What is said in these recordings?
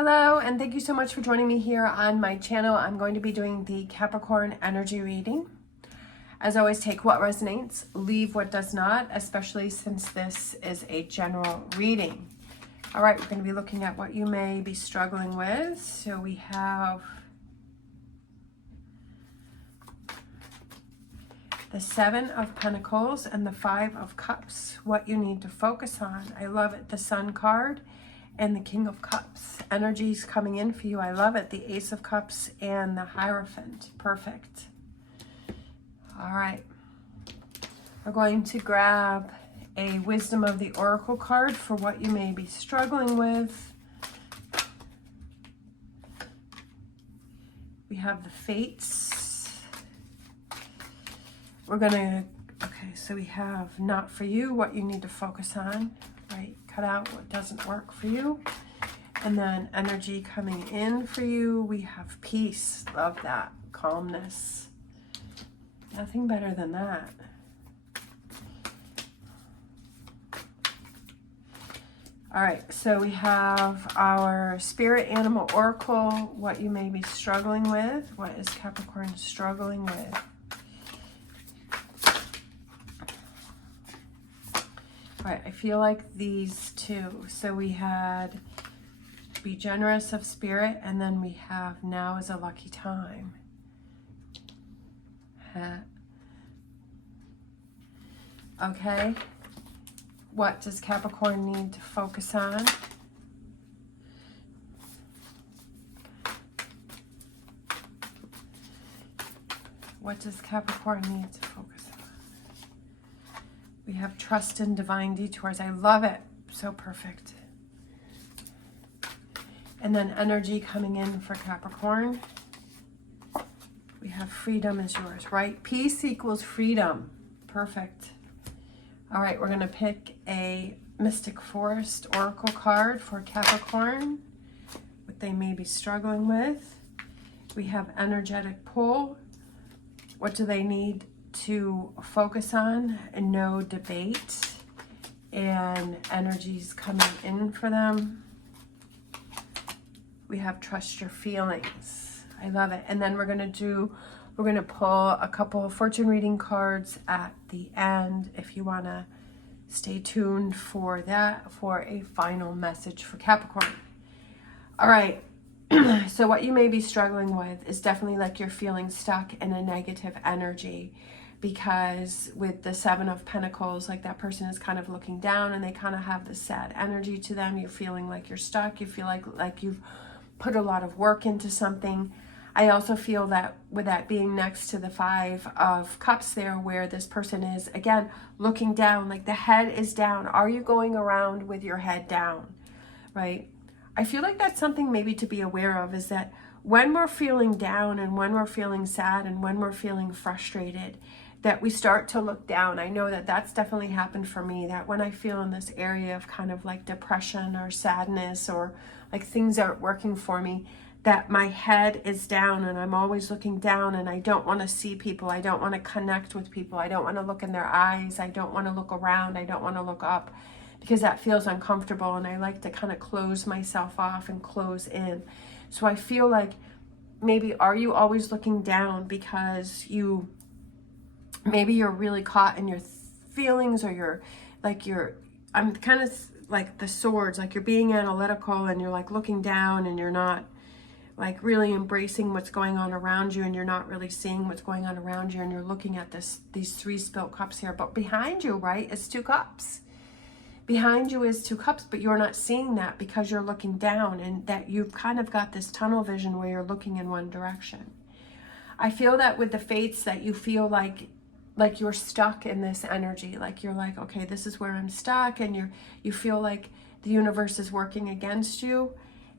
Hello, and thank you so much for joining me here on my channel. I'm going to be doing the Capricorn energy reading. As always, take what resonates, leave what does not, especially since this is a general reading. All right, we're going to be looking at what you may be struggling with. So we have the Seven of Pentacles and the Five of Cups, what you need to focus on. I love it. The Sun card and the King of Cups. Energies coming in for you. I love it. The Ace of Cups and the Hierophant. Perfect. All right. We're going to grab a Wisdom of the Oracle card for what you may be struggling with. We have the Fates. We're going to, okay, so we have Not For You, what you need to focus on, right? Cut out what doesn't work for you. And then energy coming in for you. We have peace. Love that. Calmness. Nothing better than that. All right, so we have our Spirit Animal Oracle, what you may be struggling with. What is Capricorn struggling with? All right, I feel like these two. So we had Be Generous of Spirit, and then we have Now is a Lucky Time. Okay. What does Capricorn need to focus on? What does Capricorn need to focus on? We have Trust in Divine Detours. I love it. So perfect. And then energy coming in for Capricorn. We have Freedom is yours, right? Peace equals freedom. Perfect. All right, we're going to pick a Mystic Forest Oracle card for Capricorn, what they may be struggling with. We have Energetic Pull. What do they need to focus on? And no debate. And energies coming in for them. We have Trust Your Feelings. I love it. And then we're going to pull a couple of fortune reading cards at the end if you want to stay tuned for that, for a final message for Capricorn. All right. So what you may be struggling with is definitely like you're feeling stuck in a negative energy, because with the Seven of Pentacles, like that person is kind of looking down and they kind of have this sad energy to them. You're feeling like you're stuck. You feel like you've put a lot of work into something. I also feel that with that being next to the Five of Cups there, where this person is, again, looking down, like the head is down. Are you going around with your head down, right? I feel like that's something maybe to be aware of, is that when we're feeling down and when we're feeling sad and when we're feeling frustrated, that we start to look down. I know that that's definitely happened for me, that when I feel in this area of kind of like depression or sadness, or like things aren't working for me, that my head is down and I'm always looking down, and I don't want to see people. I don't want to connect with people. I don't want to look in their eyes. I don't want to look around. I don't want to look up, because that feels uncomfortable, and I like to kind of close myself off and close in. So I feel like maybe, are you always looking down because maybe you're really caught in your feelings, or I'm kind of like the swords, like you're being analytical and you're like looking down and you're not like really embracing what's going on around you, and you're not really seeing what's going on around you, and you're looking at these three spilt cups here, but behind you, right, is two cups. Behind you is two cups, but you're not seeing that because you're looking down, and that you've kind of got this tunnel vision where you're looking in one direction. I feel that with the Fates, that you feel like you're stuck in this energy, like you're like, okay, this is where I'm stuck, and you feel like the universe is working against you,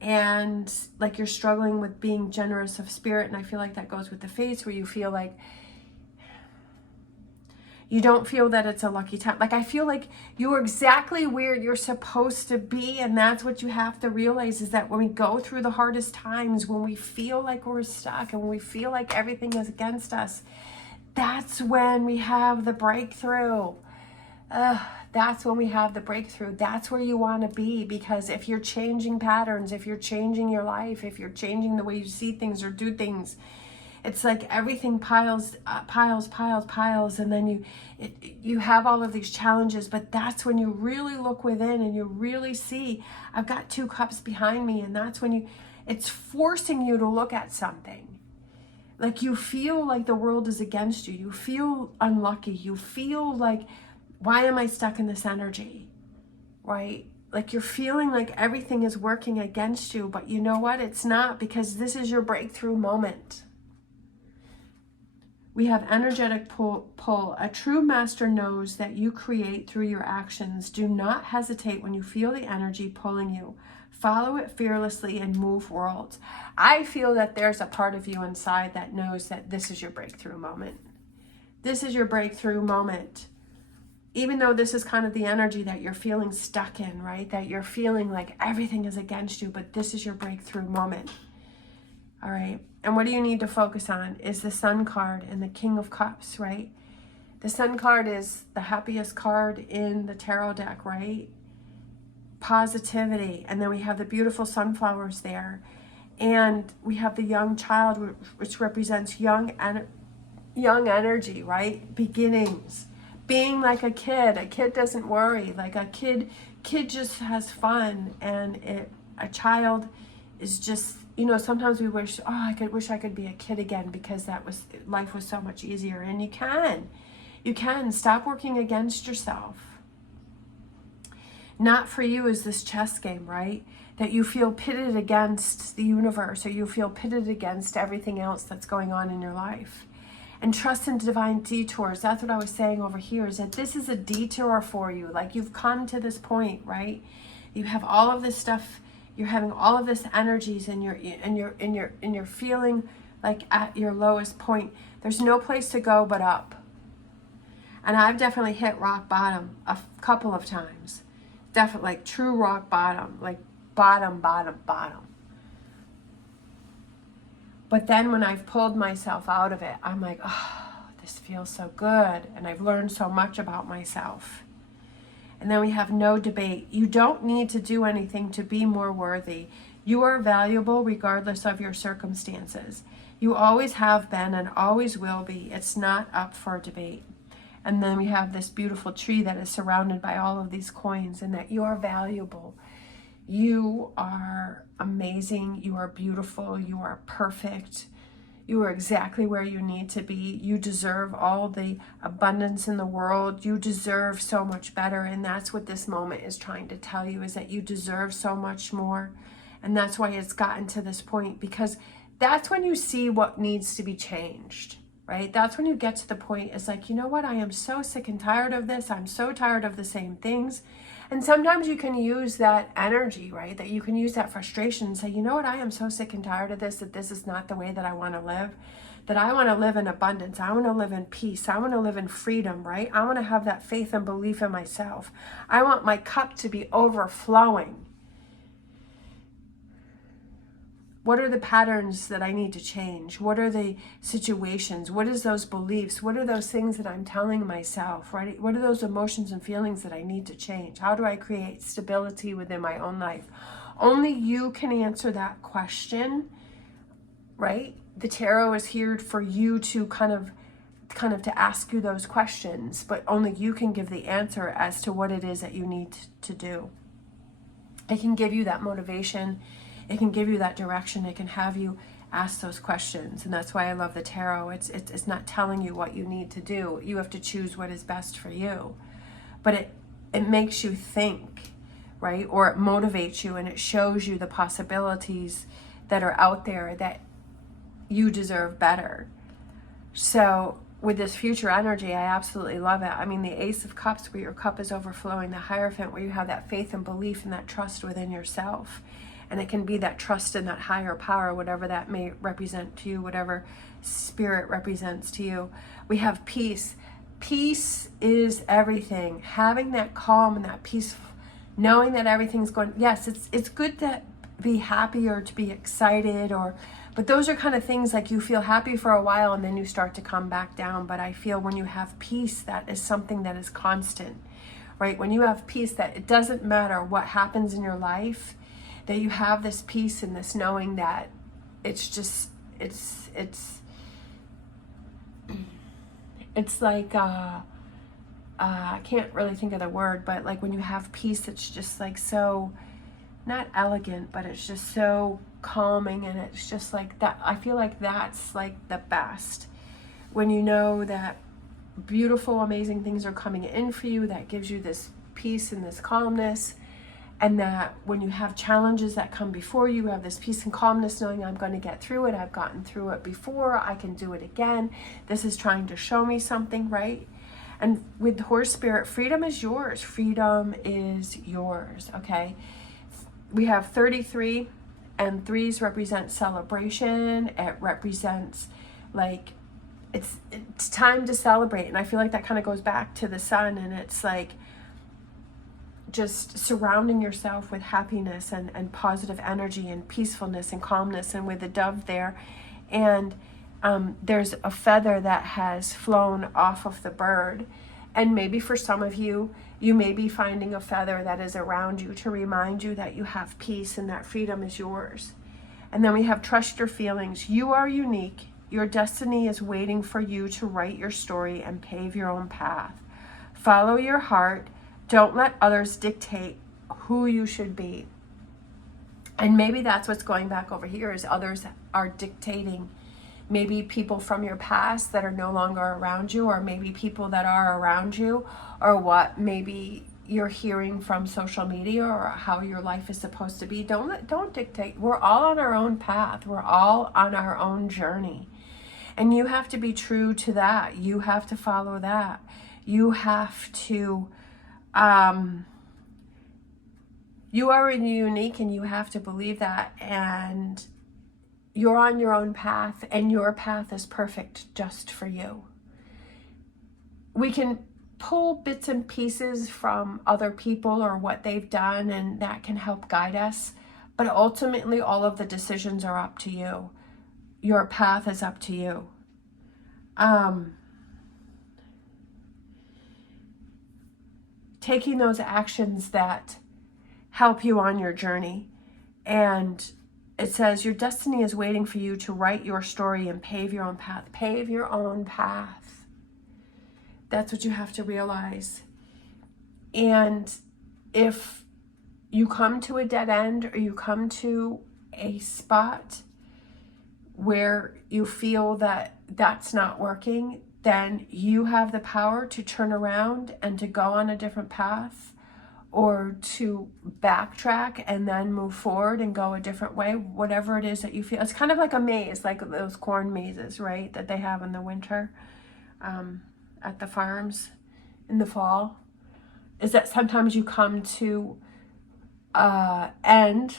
and like you're struggling with being generous of spirit. And I feel like that goes with the Fates, where you feel like you don't feel that it's a lucky time. Like I feel like you're exactly where you're supposed to be, and that's what you have to realize, is that when we go through the hardest times, when we feel like we're stuck and when we feel like everything is against us, that's when we have the breakthrough. that's when we have the breakthrough. That's where you want to be, because if you're changing patterns, if you're changing your life, if you're changing the way you see things or do things, it's like everything piles, and then you have all of these challenges. But that's when you really look within and you really see, I've got 2 cups behind me, and that's when it's forcing you to look at something. Like you feel like the world is against you. You feel unlucky. You feel like, why am I stuck in this energy, right? Like you're feeling like everything is working against you, but you know what? It's not, because this is your breakthrough moment. We have energetic pull. A true master knows that you create through your actions. Do not hesitate when you feel the energy pulling you. Follow it fearlessly and move worlds. I feel that there's a part of you inside that knows that this is your breakthrough moment. This is your breakthrough moment. Even though this is kind of the energy that you're feeling stuck in, right? That you're feeling like everything is against you, but this is your breakthrough moment. All right. And what do you need to focus on is the Sun card and the King of Cups, right? The Sun card is the happiest card in the tarot deck, right? Positivity. And then we have the beautiful sunflowers there. And we have the young child, which represents young energy, right? Beginnings. Being like a kid. A kid doesn't worry. Like a kid just has fun. And a child is just, you know, sometimes we wish, oh, I could be a kid again, because life was so much easier. And you can stop working against yourself. Not for you is this chess game, right? That you feel pitted against the universe, or you feel pitted against everything else that's going on in your life. And trust in divine detours. That's what I was saying over here, is that this is a detour for you. Like you've come to this point, right? You have all of this stuff. You're having all of this energies, and you're feeling like at your lowest point. There's no place to go but up. And I've definitely hit rock bottom a couple of times. Definitely, like true rock bottom, like bottom. But then when I've pulled myself out of it, I'm like, oh, this feels so good. And I've learned so much about myself. And then we have no debate. You don't need to do anything to be more worthy. You are valuable regardless of your circumstances. You always have been and always will be. It's not up for debate. And then we have this beautiful tree that is surrounded by all of these coins, and that you are valuable. You are amazing. You are beautiful. You are perfect. You are exactly where you need to be. You deserve all the abundance in the world. You deserve so much better. And that's what this moment is trying to tell you, is that you deserve so much more. And that's why it's gotten to this point, because that's when you see what needs to be changed, right? That's when you get to the point, it's like, you know what? I am so sick and tired of this. I'm so tired of the same things. And sometimes you can use that energy, right? That you can use that frustration and say, you know what? I am so sick and tired of this, that this is not the way that I want to live, that I want to live in abundance. I want to live in peace. I want to live in freedom, right? I want to have that faith and belief in myself. I want my cup to be overflowing. What are the patterns that I need to change? What are the situations? What is those beliefs? What are those things that I'm telling myself, right? What are those emotions and feelings that I need to change? How do I create stability within my own life? Only you can answer that question, right? The tarot is here for you to kind of to ask you those questions, but only you can give the answer as to what it is that you need to do. It can give you that motivation. It can give you that direction. It can have you ask those questions. And that's why I love the tarot. It's not telling you what you need to do. You have to choose what is best for you. But it makes you think, right? Or it motivates you, and it shows you the possibilities that are out there, that you deserve better. So with this future energy, I absolutely love it. I mean, the Ace of Cups, where your cup is overflowing, the Hierophant, where you have that faith and belief and that trust within yourself. And it can be that trust in that higher power, whatever that may represent to you, whatever spirit represents to you. We have peace. Peace is everything. Having that calm and that peace, knowing that everything's going, yes, it's good to be happy or to be excited, but those are kind of things like you feel happy for a while and then you start to come back down. But I feel when you have peace, that is something that is constant. right? When you have peace, that it doesn't matter what happens in your life, that you have this peace and this knowing that it's just, it's like, I can't really think of the word, but like when you have peace, it's just like so, not elegant, but it's just so calming, and it's just like that. I feel like that's like the best. When you know that beautiful, amazing things are coming in for you, that gives you this peace and this calmness, and that when you have challenges that come before you, have this peace and calmness knowing I'm going to get through it. I've gotten through it before. I can do it again. This is trying to show me something, right? And with Horse Spirit, freedom is yours. Freedom is yours, okay? We have 33, and 3s represent celebration. It represents like, it's time to celebrate. And I feel like that kind of goes back to the sun, and it's like just surrounding yourself with happiness and positive energy and peacefulness and calmness, and with the dove there. And there's a feather that has flown off of the bird. And maybe for some of you, you may be finding a feather that is around you to remind you that you have peace and that freedom is yours. And then we have trust your feelings. You are unique. Your destiny is waiting for you to write your story and pave your own path. Follow your heart. Don't let others dictate who you should be. And maybe that's what's going back over here, is others are dictating. Maybe people from your past that are no longer around you, or maybe people that are around you, or what maybe you're hearing from social media, or how your life is supposed to be. Don't dictate. We're all on our own path. We're all on our own journey. And you have to be true to that. You have to follow that. You have to, you are unique, and you have to believe that. And you're on your own path, and your path is perfect just for you. We can pull bits and pieces from other people or what they've done, and that can help guide us. But ultimately, all of the decisions are up to you. Your path is up to you. Taking those actions that help you on your journey. And it says your destiny is waiting for you to write your story and pave your own path. Pave your own path. That's what you have to realize. And if you come to a dead end, or you come to a spot where you feel that that's not working, then you have the power to turn around and to go on a different path, or to backtrack and then move forward and go a different way, whatever it is that you feel. It's kind of like a maze, like those corn mazes, right, that they have in the winter at the farms in the fall, is that sometimes you come to end.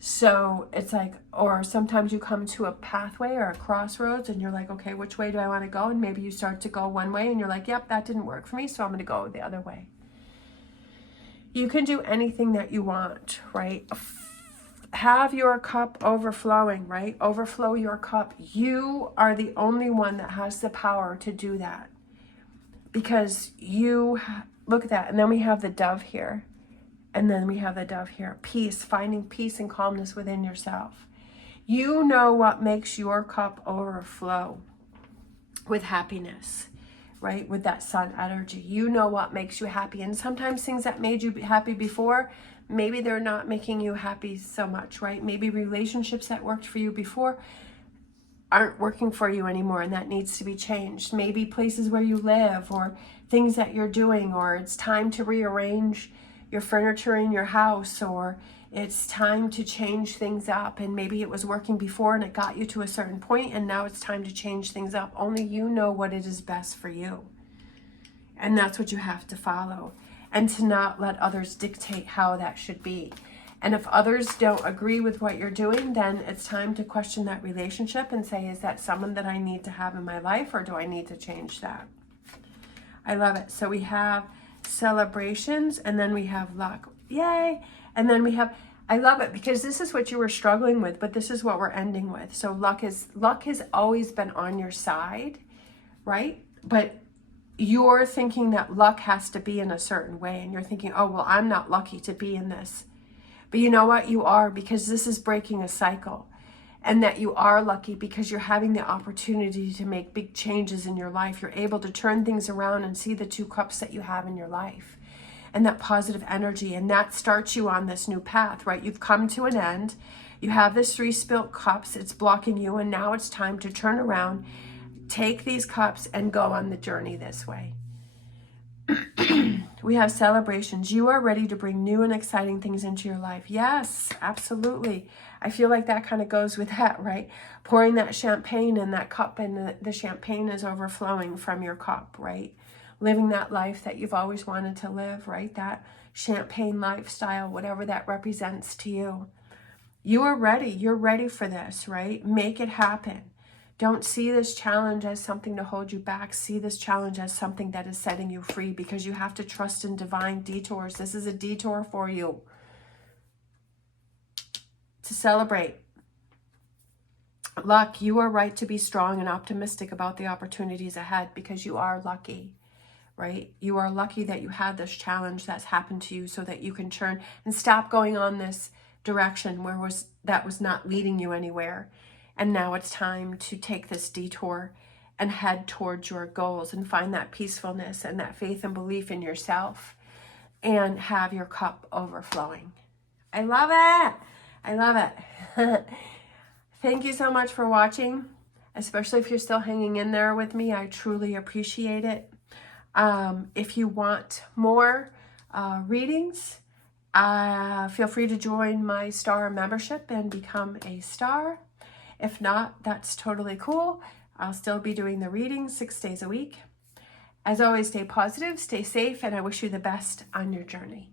So it's like, or sometimes you come to a pathway or a crossroads, and you're like, okay, which way do I want to go? And maybe you start to go one way, and you're like, yep, that didn't work for me, so I'm going to go the other way. You can do anything that you want, right? Have your cup overflowing, right? Overflow your cup. You are the only one that has the power to do that, because you, look at that. And then we have the dove here. And then we have the dove here. Peace, finding peace and calmness within yourself. You know what makes your cup overflow with happiness, right? With that sun energy. You know what makes you happy. And sometimes things that made you happy before, maybe they're not making you happy so much, right? Maybe relationships that worked for you before aren't working for you anymore, and that needs to be changed. Maybe places where you live, or things that you're doing, or it's time to rearrange your furniture in your house, or it's time to change things up, and maybe it was working before and it got you to a certain point, and now it's time to change things up. Only you know what it is best for you, and that's what you have to follow, and to not let others dictate how that should be. And if others don't agree with what you're doing, then it's time to question that relationship and say, is that someone that I need to have in my life, or do I need to change that? I love it. So we have celebrations, and then we have luck. Yay. And then we have, I love it, because this is what you were struggling with, but this is what we're ending with. So luck has always been on your side, right? But you're thinking that luck has to be in a certain way, and you're thinking, oh, well, I'm not lucky to be in this. But you know what? You are, because this is breaking a cycle. And that you are lucky because you're having the opportunity to make big changes in your life. You're able to turn things around and see the 2 cups that you have in your life and that positive energy. And that starts you on this new path, right? You've come to an end. You have this 3 spilt cups. It's blocking you. And now it's time to turn around, take these cups and go on the journey this way. We have celebrations. You are ready to bring new and exciting things into your life. Yes, absolutely. I feel like that kind of goes with that, right? Pouring that champagne in that cup, and the champagne is overflowing from your cup, right? Living that life that you've always wanted to live, right? That champagne lifestyle, whatever that represents to you. You are ready. You're ready for this, right? Make it happen. Don't see this challenge as something to hold you back. See this challenge as something that is setting you free, because you have to trust in divine detours. This is a detour for you to celebrate. Luck, you are right to be strong and optimistic about the opportunities ahead, because you are lucky, right? You are lucky that you had this challenge that's happened to you, so that you can turn and stop going on this direction that was not leading you anywhere. And now it's time to take this detour and head towards your goals and find that peacefulness and that faith and belief in yourself and have your cup overflowing. I love it. I love it. Thank you so much for watching, especially if you're still hanging in there with me. I truly appreciate it. If you want more readings, feel free to join my star membership and become a star. If not, that's totally cool. I'll still be doing the readings 6 days a week. As always, stay positive, stay safe, and I wish you the best on your journey.